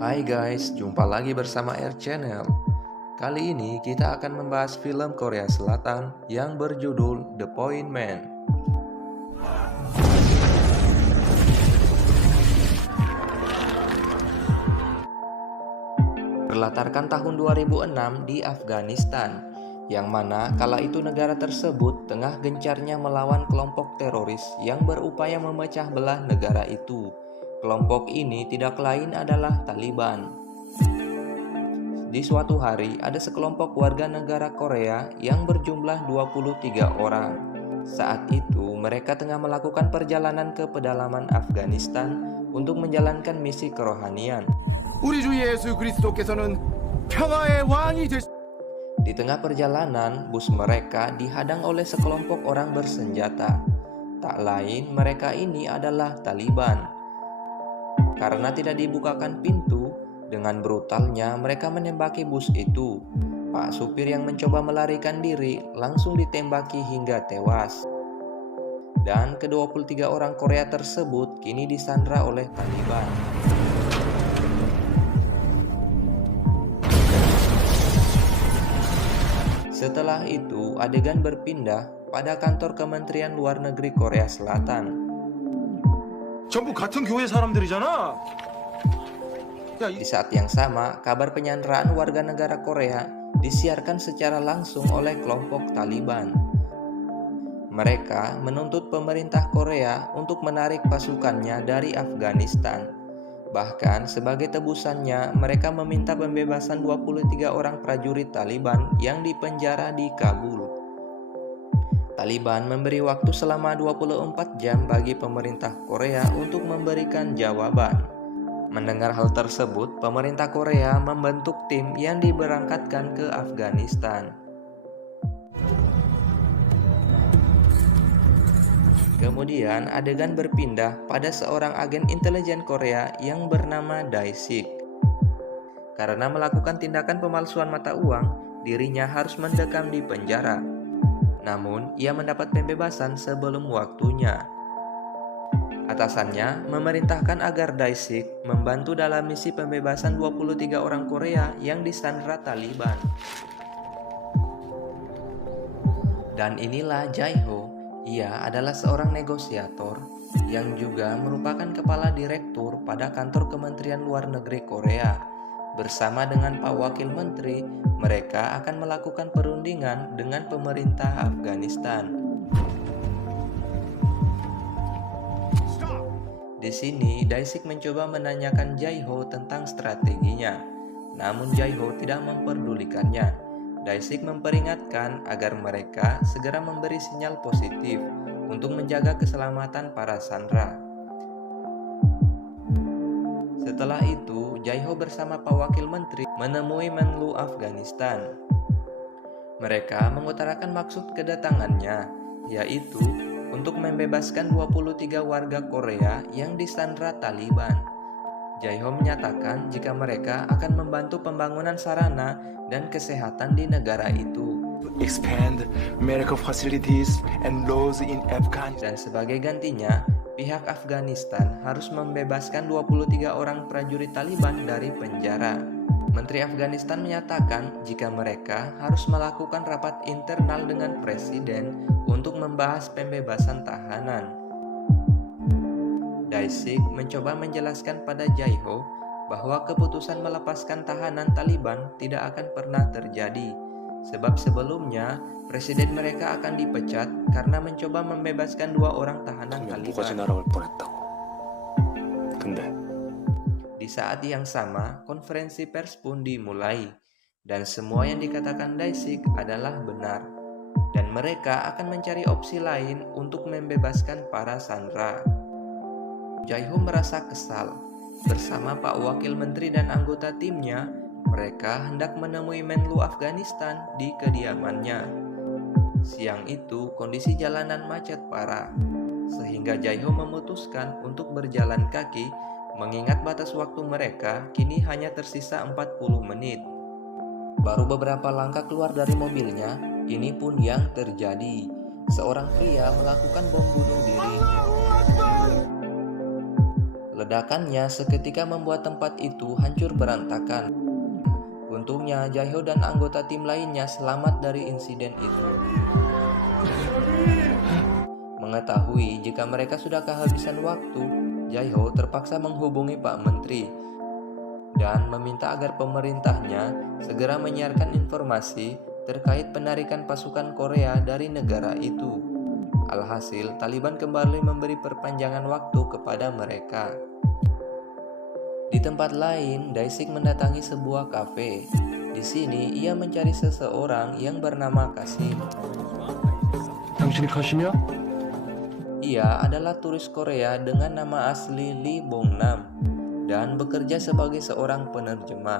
Hai guys, jumpa lagi bersama Air Channel. Kali ini kita akan membahas film Korea Selatan yang berjudul The Point Man. Berlatarkan tahun 2006 di Afghanistan, yang mana kala itu negara tersebut tengah gencarnya melawan kelompok teroris yang berupaya memecah belah negara itu. Kelompok ini tidak lain adalah Taliban. Di suatu hari, ada sekelompok warga negara Korea yang berjumlah 23 orang. Saat itu, mereka tengah melakukan perjalanan ke pedalaman Afghanistan untuk menjalankan misi kerohanian. 우리 주 예수 그리스도께서는 평화의 왕이 되시. Di tengah perjalanan, bus mereka dihadang oleh sekelompok orang bersenjata. Tak lain, mereka ini adalah Taliban. Karena tidak dibukakan pintu, dengan brutalnya mereka menembaki bus itu. Pak supir yang mencoba melarikan diri langsung ditembaki hingga tewas. Dan ke-23 orang Korea tersebut kini disandra oleh Taliban. Setelah itu, adegan berpindah pada kantor Kementerian Luar Negeri Korea Selatan. 전부 같은 교회 사람들이잖아. Di saat yang sama, kabar penyanderaan warga negara Korea disiarkan secara langsung oleh kelompok Taliban. Mereka menuntut pemerintah Korea untuk menarik pasukannya dari Afghanistan. Bahkan sebagai tebusannya, mereka meminta pembebasan 23 orang prajurit Taliban yang dipenjara di Kabul. Taliban memberi waktu selama 24 jam bagi pemerintah Korea untuk memberikan jawaban. Mendengar hal tersebut, pemerintah Korea membentuk tim yang diberangkatkan ke Afghanistan. Kemudian adegan berpindah pada seorang agen intelijen Korea yang bernama Dae-sik. Karena melakukan tindakan pemalsuan mata uang, dirinya harus mendekam di penjara. Namun, ia mendapat pembebasan sebelum waktunya. Atasannya memerintahkan agar Dae-sik membantu dalam misi pembebasan 23 orang Korea yang disandra Taliban. Dan inilah Jae-ho. Ia adalah seorang negosiator yang juga merupakan kepala direktur pada kantor Kementerian Luar Negeri Korea. Bersama dengan Pak Wakil Menteri, mereka akan melakukan perundingan dengan pemerintah Afghanistan. Di sini, Dae-sik mencoba menanyakan Jae-ho tentang strateginya, namun Jae-ho tidak memperdulikannya. Dae-sik memperingatkan agar mereka segera memberi sinyal positif untuk menjaga keselamatan para sandera. Setelah itu, Jae-ho bersama Pak Wakil Menteri menemui Menlu Afghanistan. Mereka mengutarakan maksud kedatangannya, yaitu untuk membebaskan 23 warga Korea yang disandra Taliban. Jae-ho menyatakan jika mereka akan membantu pembangunan sarana dan kesehatan di negara itu. Expand medical facilities and laws in Afghanistan. Dan sebagai gantinya, pihak Afghanistan harus membebaskan 23 orang prajurit Taliban dari penjara. Menteri Afghanistan menyatakan jika mereka harus melakukan rapat internal dengan presiden untuk membahas pembebasan tahanan. Dae-sik mencoba menjelaskan pada Jae-ho bahwa keputusan melepaskan tahanan Taliban tidak akan pernah terjadi, sebab sebelumnya presiden mereka akan dipecat karena mencoba membebaskan 2 orang tahanan Taliban. Di saat yang sama, konferensi pers pun dimulai, dan semua yang dikatakan Dae-sik adalah benar, dan mereka akan mencari opsi lain untuk membebaskan para sandera. Jae-ho merasa kesal. Bersama Pak Wakil Menteri dan anggota timnya, mereka hendak menemui Menlu Afghanistan di kediamannya. Siang itu, kondisi jalanan macet parah, sehingga Jae-ho memutuskan untuk berjalan kaki, mengingat batas waktu mereka kini hanya tersisa 40 menit. Baru beberapa langkah keluar dari mobilnya, ini pun yang terjadi. Seorang pria melakukan bom bunuh diri. Ledakannya seketika membuat tempat itu hancur berantakan. Untungnya Jae-ho dan anggota tim lainnya selamat dari insiden itu. Mengetahui jika mereka sudah kehabisan waktu, Jae-ho terpaksa menghubungi Pak Menteri dan meminta agar pemerintahnya segera menyiarkan informasi terkait penarikan pasukan Korea dari negara itu. Alhasil, Taliban kembali memberi perpanjangan waktu kepada mereka. Di tempat lain, Daesik mendatangi sebuah kafe. Di sini, ia mencari seseorang yang bernama Kasim. 당신이 가시냐? Ia adalah turis Korea dengan nama asli Lee Bong-nam dan bekerja sebagai seorang penerjemah.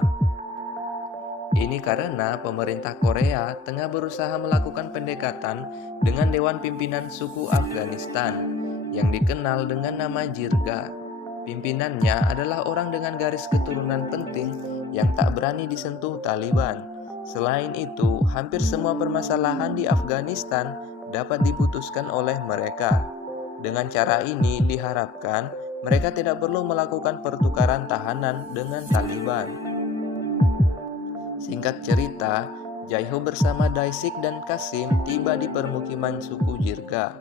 Ini karena pemerintah Korea tengah berusaha melakukan pendekatan dengan Dewan Pimpinan Suku Afghanistan yang dikenal dengan nama Jirga. Pimpinannya adalah orang dengan garis keturunan penting yang tak berani disentuh Taliban. Selain itu, hampir semua permasalahan di Afghanistan dapat diputuskan oleh mereka. Dengan cara ini diharapkan mereka tidak perlu melakukan pertukaran tahanan dengan Taliban. Singkat cerita, Jae-ho bersama Daesik dan Kasim tiba di permukiman suku Jirga.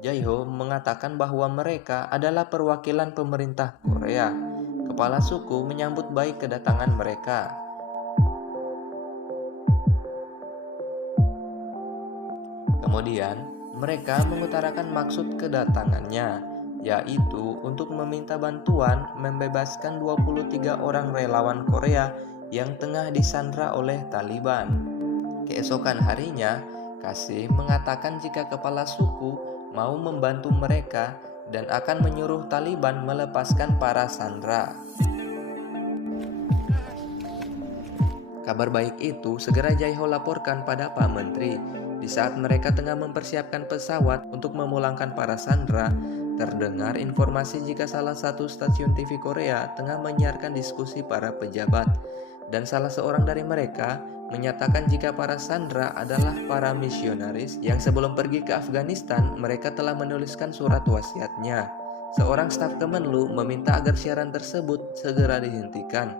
Jae-ho mengatakan bahwa mereka adalah perwakilan pemerintah Korea. Kepala suku menyambut baik kedatangan mereka. Kemudian, mereka mengutarakan maksud kedatangannya, yaitu untuk meminta bantuan membebaskan 23 orang relawan Korea yang tengah disandra oleh Taliban. Keesokan harinya, Kasim mengatakan jika kepala suku mau membantu mereka dan akan menyuruh Taliban melepaskan para sandera. Kabar baik itu segera Jae-ho laporkan pada Pak Menteri. Di saat mereka tengah mempersiapkan pesawat untuk memulangkan para sandera, terdengar informasi jika salah satu stasiun TV Korea tengah menyiarkan diskusi para pejabat, dan salah seorang dari mereka menyatakan jika para sandera adalah para misionaris yang sebelum pergi ke Afghanistan mereka telah menuliskan surat wasiatnya. Seorang staf Kemenlu meminta agar siaran tersebut segera dihentikan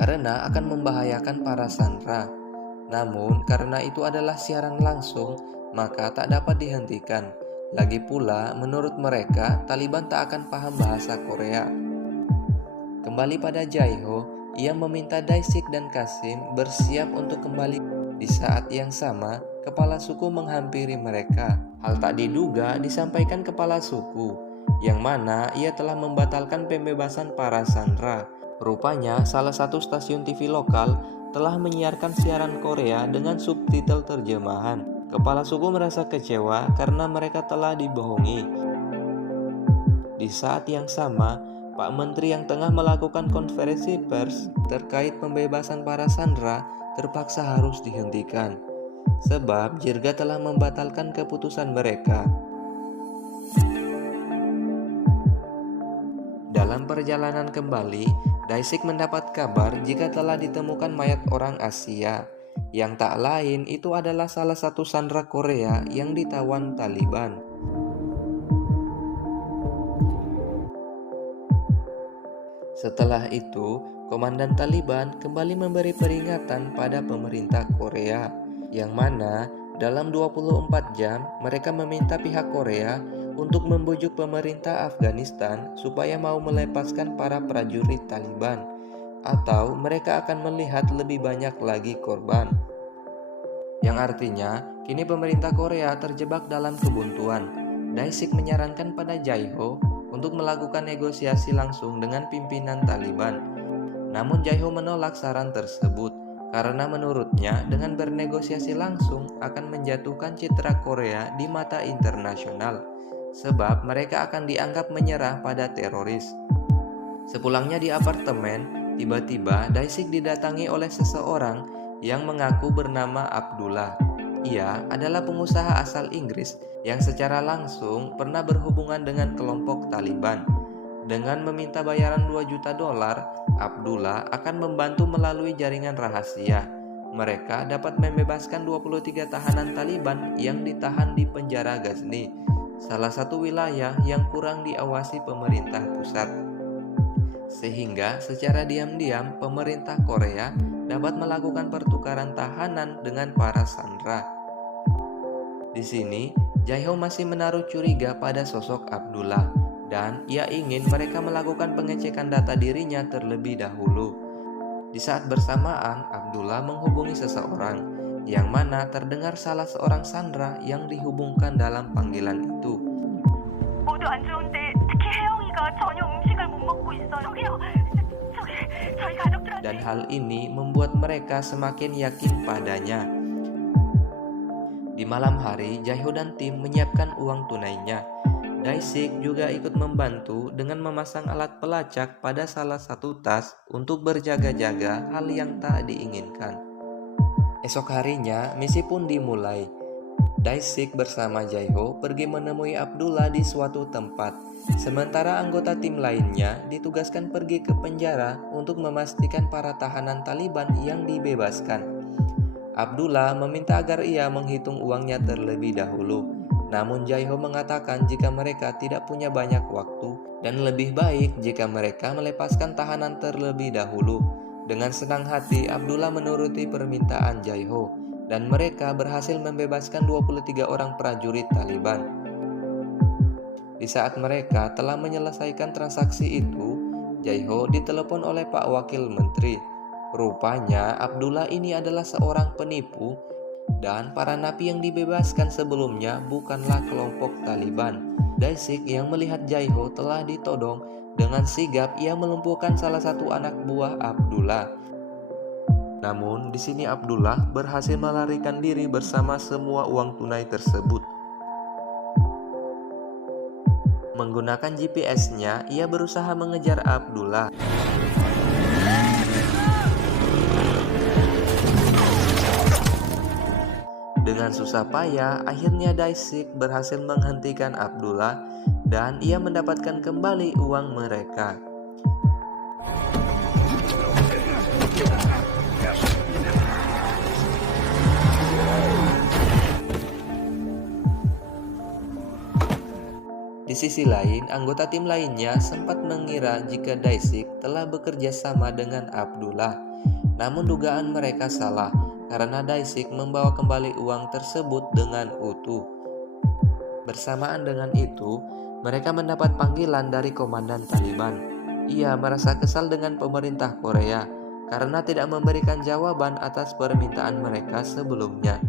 karena akan membahayakan para sandera. Namun karena itu adalah siaran langsung, maka tak dapat dihentikan. Lagi pula, menurut mereka, Taliban tak akan paham bahasa Korea. Kembali pada Jae-ho, ia meminta Daesik dan Kasim bersiap untuk kembali. Di saat yang sama, kepala suku menghampiri mereka. Hal tak diduga disampaikan kepala suku, yang mana ia telah membatalkan pembebasan para sandera. Rupanya, salah satu stasiun TV lokal telah menyiarkan siaran Korea dengan subtitle terjemahan. Kepala suku merasa kecewa karena mereka telah dibohongi. Di saat yang sama, Pak Menteri yang tengah melakukan konferensi pers terkait pembebasan para sandera terpaksa harus dihentikan, sebab Jirga telah membatalkan keputusan mereka. Dalam perjalanan kembali, Daesik mendapat kabar jika telah ditemukan mayat orang Asia, yang tak lain itu adalah salah satu sandera Korea yang ditawan Taliban. Setelah itu, komandan Taliban kembali memberi peringatan pada pemerintah Korea, yang mana dalam 24 jam mereka meminta pihak Korea untuk membujuk pemerintah Afghanistan supaya mau melepaskan para prajurit Taliban, atau mereka akan melihat lebih banyak lagi korban. Yang artinya, kini pemerintah Korea terjebak dalam kebuntuan. Daesik menyarankan pada Jae-ho untuk melakukan negosiasi langsung dengan pimpinan Taliban. Namun Jae-ho menolak saran tersebut karena menurutnya dengan bernegosiasi langsung akan menjatuhkan citra Korea di mata internasional, sebab mereka akan dianggap menyerah pada teroris. Sepulangnya di apartemen, tiba-tiba Daesik didatangi oleh seseorang yang mengaku bernama Abdullah. Ia adalah pengusaha asal Inggris yang secara langsung pernah berhubungan dengan kelompok Taliban. Dengan meminta bayaran $2 juta, Abdullah akan membantu melalui jaringan rahasia. Mereka dapat membebaskan 23 tahanan Taliban yang ditahan di penjara Ghazni, salah satu wilayah yang kurang diawasi pemerintah pusat. sehingga secara diam-diam pemerintah Korea dapat melakukan pertukaran tahanan dengan para sandera. Di sini, Jae-ho masih menaruh curiga pada sosok Abdullah, dan ia ingin mereka melakukan pengecekan data dirinya terlebih dahulu. Di saat bersamaan, Abdullah menghubungi seseorang, yang mana terdengar salah seorang sandera yang dihubungkan dalam panggilan itu. 모두 안 좋은데 특히 혜영이가 전혀 음식을 못 먹고 있어요. 저기요, 저희 가족들한테. Dan hal ini membuat mereka semakin yakin padanya. Di malam hari, Jae-ho dan tim menyiapkan uang tunainya. Dae-sik juga ikut membantu dengan memasang alat pelacak pada salah satu tas untuk berjaga-jaga hal yang tak diinginkan. Esok harinya, misi pun dimulai. Dae-sik bersama Jae-ho pergi menemui Abdullah di suatu tempat, sementara anggota tim lainnya ditugaskan pergi ke penjara untuk memastikan para tahanan Taliban yang dibebaskan. Abdullah meminta agar ia menghitung uangnya terlebih dahulu. Namun Jae-ho mengatakan jika mereka tidak punya banyak waktu dan lebih baik jika mereka melepaskan tahanan terlebih dahulu. Dengan senang hati, Abdullah menuruti permintaan Jae-ho dan mereka berhasil membebaskan 23 orang prajurit Taliban. Di saat mereka telah menyelesaikan transaksi itu, Jae-ho ditelepon oleh Pak Wakil Menteri. Rupanya Abdullah ini adalah seorang penipu dan para napi yang dibebaskan sebelumnya bukanlah kelompok Taliban. Dae-sik yang melihat Jae-ho telah ditodong, dengan sigap ia melumpuhkan salah satu anak buah Abdullah. Namun di sini Abdullah berhasil melarikan diri bersama semua uang tunai tersebut. Menggunakan GPS-nya, ia berusaha mengejar Abdullah. Dengan susah payah, akhirnya Dae-sik berhasil menghentikan Abdullah dan ia mendapatkan kembali uang mereka. Di sisi lain, anggota tim lainnya sempat mengira jika Dae-sik telah bekerja sama dengan Abdullah. Namun dugaan mereka salah, karena Dae-sik membawa kembali uang tersebut dengan utuh. Bersamaan dengan itu, mereka mendapat panggilan dari komandan Taliban. Ia merasa kesal dengan pemerintah Korea karena tidak memberikan jawaban atas permintaan mereka sebelumnya.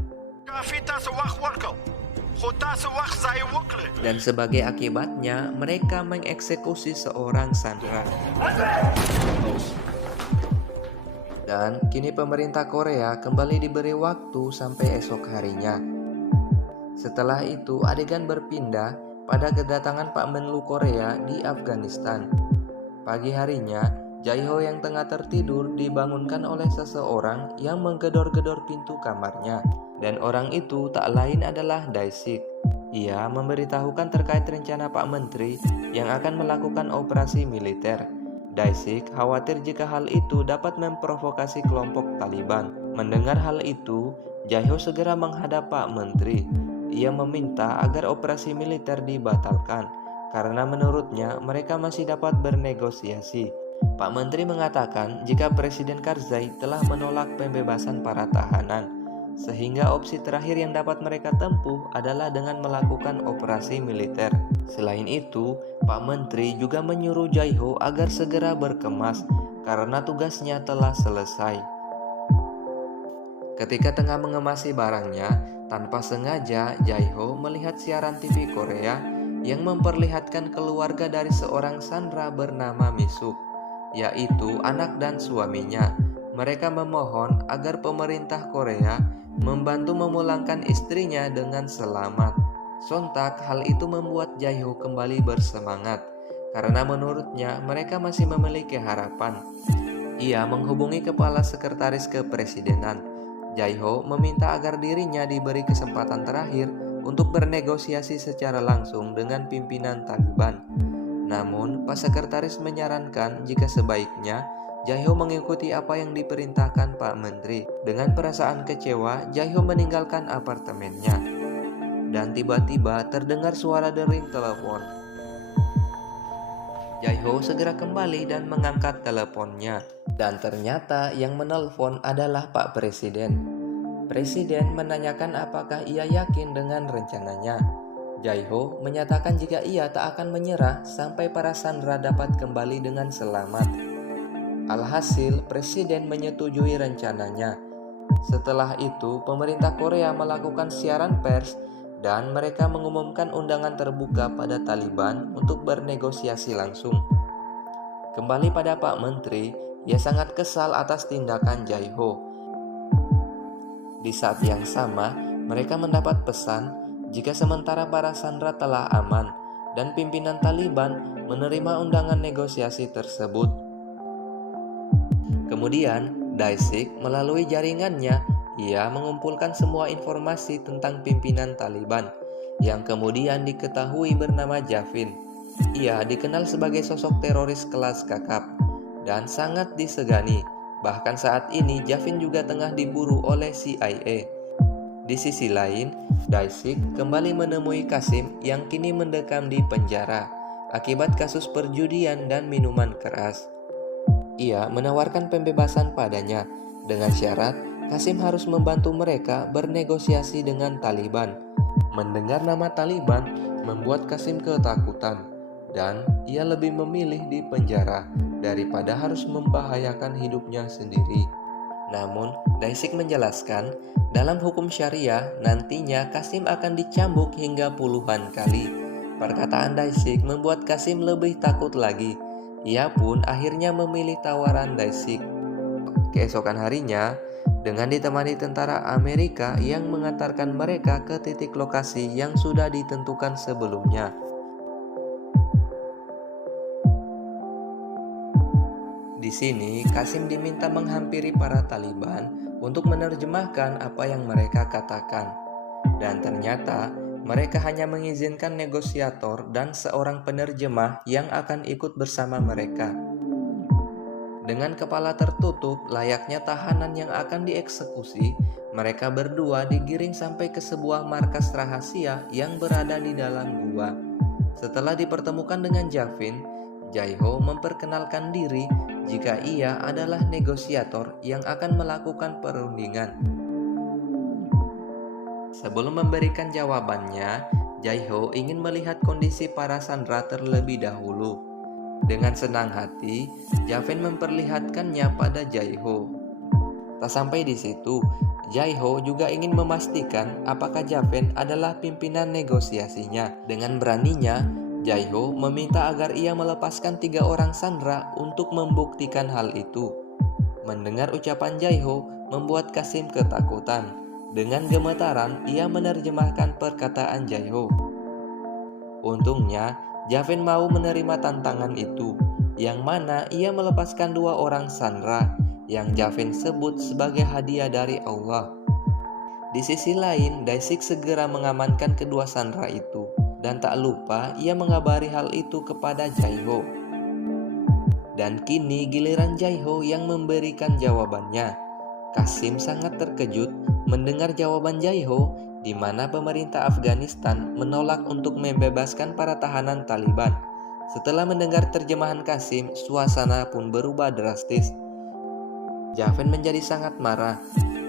Dan sebagai akibatnya, mereka mengeksekusi seorang sandera. Dan kini pemerintah Korea kembali diberi waktu sampai esok harinya. Setelah itu, adegan berpindah pada kedatangan Pak Menlu Korea di Afghanistan. Pagi harinya, Jae-ho yang tengah tertidur dibangunkan oleh seseorang yang menggedor-gedor pintu kamarnya. Dan orang itu tak lain adalah Dae-sik. Ia memberitahukan terkait rencana Pak Menteri yang akan melakukan operasi militer. Dae-sik khawatir jika hal itu dapat memprovokasi kelompok Taliban. Mendengar hal itu, Jae-ho segera menghadap Pak Menteri. Ia meminta agar operasi militer dibatalkan, karena menurutnya mereka masih dapat bernegosiasi. Pak Menteri mengatakan jika Presiden Karzai telah menolak pembebasan para tahanan, sehingga opsi terakhir yang dapat mereka tempuh adalah dengan melakukan operasi militer. Selain itu, Pak Menteri juga menyuruh Jae-ho agar segera berkemas karena tugasnya telah selesai. Ketika tengah mengemasi barangnya, tanpa sengaja Jae-ho melihat siaran TV Korea yang memperlihatkan keluarga dari seorang sandera bernama Mi-suk, yaitu anak dan suaminya. Mereka memohon agar pemerintah Korea membantu memulangkan istrinya dengan selamat. Sontak hal itu membuat Jae-ho kembali bersemangat, karena menurutnya mereka masih memiliki harapan. Ia menghubungi kepala sekretaris kepresidenan. Jae-ho meminta agar dirinya diberi kesempatan terakhir untuk bernegosiasi secara langsung dengan pimpinan Taliban. Namun, Pak Sekretaris menyarankan jika sebaiknya Jae-ho mengikuti apa yang diperintahkan Pak Menteri. Dengan perasaan kecewa, Jae-ho meninggalkan apartemennya. Dan tiba-tiba terdengar suara dering telepon. Jae-ho segera kembali dan mengangkat teleponnya. Dan ternyata yang menelpon adalah Pak Presiden. Presiden menanyakan apakah ia yakin dengan rencananya. Jae-ho menyatakan jika ia tak akan menyerah sampai para sandera dapat kembali dengan selamat. Alhasil, Presiden menyetujui rencananya. Setelah itu, pemerintah Korea melakukan siaran pers dan mereka mengumumkan undangan terbuka pada Taliban untuk bernegosiasi langsung. Kembali pada Pak Menteri, ia sangat kesal atas tindakan Jae-ho. Di saat yang sama, mereka mendapat pesan jika sementara para sandera telah aman dan pimpinan Taliban menerima undangan negosiasi tersebut. Kemudian, Daesik melalui jaringannya, ia mengumpulkan semua informasi tentang pimpinan Taliban yang kemudian diketahui bernama Javin. Ia dikenal sebagai sosok teroris kelas kakap dan sangat disegani. Bahkan saat ini Javin juga tengah diburu oleh CIA. Di sisi lain, Daesik kembali menemui Qasim yang kini mendekam di penjara akibat kasus perjudian dan minuman keras. Ia menawarkan pembebasan padanya dengan syarat Qasim harus membantu mereka bernegosiasi dengan Taliban. Mendengar nama Taliban membuat Qasim ketakutan dan ia lebih memilih di penjara daripada harus membahayakan hidupnya sendiri. Namun, Daesik menjelaskan, dalam hukum syariah nantinya Qasim akan dicambuk hingga puluhan kali. Perkataan Daesik membuat Qasim lebih takut lagi. Ia pun akhirnya memilih tawaran Daesik. Keesokan harinya, dengan ditemani tentara Amerika yang mengantarkan mereka ke titik lokasi yang sudah ditentukan sebelumnya. Di sini, Qasim diminta menghampiri para Taliban untuk menerjemahkan apa yang mereka katakan. Dan ternyata, mereka hanya mengizinkan negosiator dan seorang penerjemah yang akan ikut bersama mereka. Dengan kepala tertutup layaknya tahanan yang akan dieksekusi, mereka berdua digiring sampai ke sebuah markas rahasia yang berada di dalam gua. Setelah dipertemukan dengan Javin, Jae-ho memperkenalkan diri jika ia adalah negosiator yang akan melakukan perundingan. Sebelum memberikan jawabannya, Jae-ho ingin melihat kondisi para sandera terlebih dahulu. Dengan senang hati, Javin memperlihatkannya pada Jae-ho. Tak sampai di situ, Jae-ho juga ingin memastikan apakah Javin adalah pimpinan negosiasinya. Dengan beraninya, Jae-ho meminta agar ia melepaskan 3 orang sandera untuk membuktikan hal itu. Mendengar ucapan Jae-ho membuat Qasim ketakutan. Dengan gemetaran, ia menerjemahkan perkataan Jae-ho. Untungnya, Javin mau menerima tantangan itu, yang mana ia melepaskan 2 orang sandera yang Javin sebut sebagai hadiah dari Allah. Di sisi lain, Daesik segera mengamankan kedua sandera itu, dan tak lupa ia mengabari hal itu kepada Jae-ho. Dan kini giliran Jae-ho yang memberikan jawabannya. Qasim sangat terkejut mendengar jawaban Jae-ho, di mana pemerintah Afghanistan menolak untuk membebaskan para tahanan Taliban. Setelah mendengar terjemahan Qasim, suasana pun berubah drastis. Javin menjadi sangat marah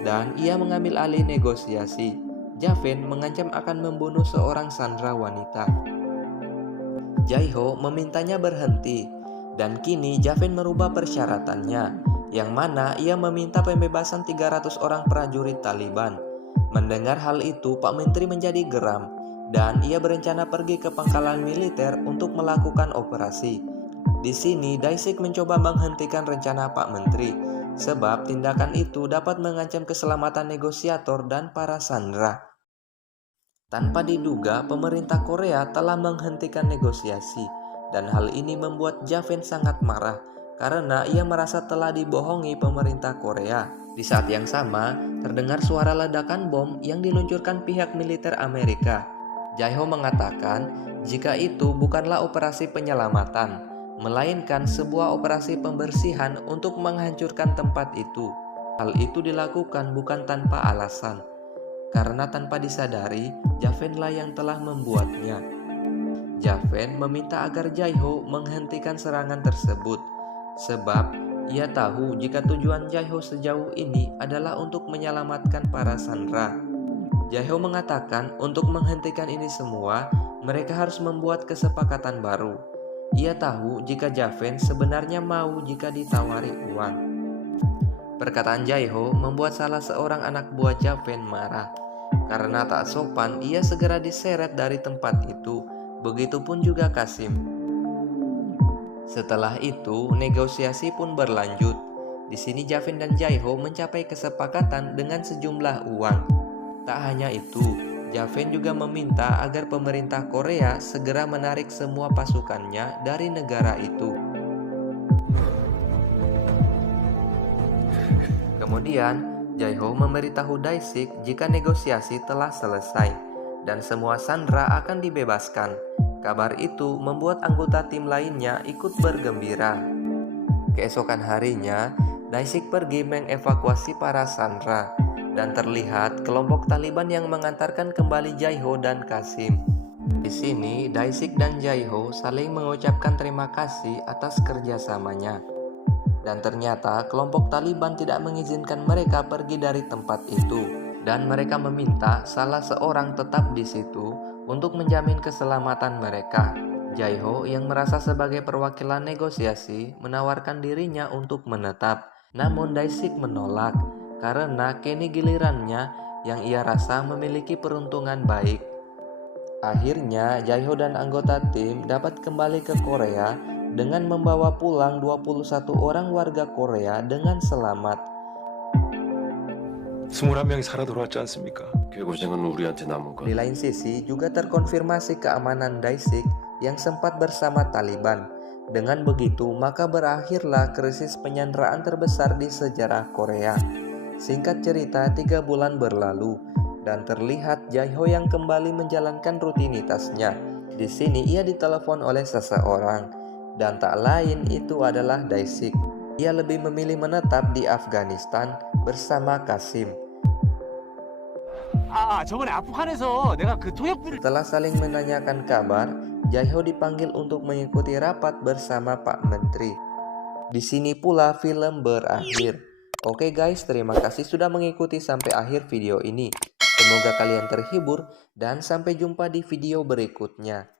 dan ia mengambil alih negosiasi. Javin mengancam akan membunuh seorang sandera wanita. Jae-ho memintanya berhenti dan kini Javin merubah persyaratannya, yang mana ia meminta pembebasan 300 orang prajurit Taliban. Mendengar hal itu, Pak Menteri menjadi geram dan ia berencana pergi ke pangkalan militer untuk melakukan operasi. Di sini, Daesik mencoba menghentikan rencana Pak Menteri, sebab tindakan itu dapat mengancam keselamatan negosiator dan para sandera. Tanpa diduga, pemerintah Korea telah menghentikan negosiasi, dan hal ini membuat Javin sangat marah karena ia merasa telah dibohongi pemerintah Korea. Di saat yang sama, terdengar suara ledakan bom yang diluncurkan pihak militer Amerika. Jae-ho mengatakan jika itu bukanlah operasi penyelamatan, melainkan sebuah operasi pembersihan untuk menghancurkan tempat itu. Hal itu dilakukan bukan tanpa alasan, karena tanpa disadari, Javinlah yang telah membuatnya. Javen meminta agar Jaiho menghentikan serangan tersebut, sebab ia tahu jika tujuan Jaiho sejauh ini adalah untuk menyelamatkan para sandera. Jaiho mengatakan untuk menghentikan ini semua, mereka harus membuat kesepakatan baru. Ia tahu jika Javen sebenarnya mau jika ditawari uang. Perkataan Jaiho membuat salah seorang anak buah Javen marah. Karena tak sopan, ia segera diseret dari tempat itu. Begitupun juga Kasim. Setelah itu, negosiasi pun berlanjut. Di sini Javen dan Jaiho mencapai kesepakatan dengan sejumlah uang. Tak hanya itu, Javen juga meminta agar pemerintah Korea segera menarik semua pasukannya dari negara itu. Kemudian, Jaiho memberitahu Daisik jika negosiasi telah selesai dan semua sandera akan dibebaskan. Kabar itu membuat anggota tim lainnya ikut bergembira. Keesokan harinya, Daisik pergi mengevakuasi para sandera dan terlihat kelompok Taliban yang mengantarkan kembali Jaiho dan Kasim. Di sini, Daisik dan Jaiho saling mengucapkan terima kasih atas kerjasamanya. Dan ternyata kelompok Taliban tidak mengizinkan mereka pergi dari tempat itu, dan mereka meminta salah seorang tetap di situ untuk menjamin keselamatan mereka. Jaiho yang merasa sebagai perwakilan negosiasi menawarkan dirinya untuk menetap, namun Daisik menolak karena kini gilirannya yang ia rasa memiliki peruntungan baik. Akhirnya Jaiho dan anggota tim dapat kembali ke Korea dengan membawa pulang 21 orang warga Korea dengan selamat. 21명이 살아 돌아왔지 않습니까? 개고생은 우리한테 남은 건 Di lain sisi juga terkonfirmasi keamanan Daisik yang sempat bersama Taliban. Dengan begitu maka berakhirlah krisis penyanderaan terbesar di sejarah Korea. Singkat cerita, 3 bulan berlalu dan terlihat Jaiho yang kembali menjalankan rutinitasnya. Di sini ia ditelepon oleh seseorang, dan tak lain itu adalah Daisik. Ia lebih memilih menetap di Afghanistan bersama Kasim. 저번에 아프간에서 내가 그 통역부를 Setelah saling menanyakan kabar, Jaiho dipanggil untuk mengikuti rapat bersama Pak Menteri. Di sini pula film berakhir. Oke guys, terima kasih sudah mengikuti sampai akhir video ini. Semoga kalian terhibur dan sampai jumpa di video berikutnya.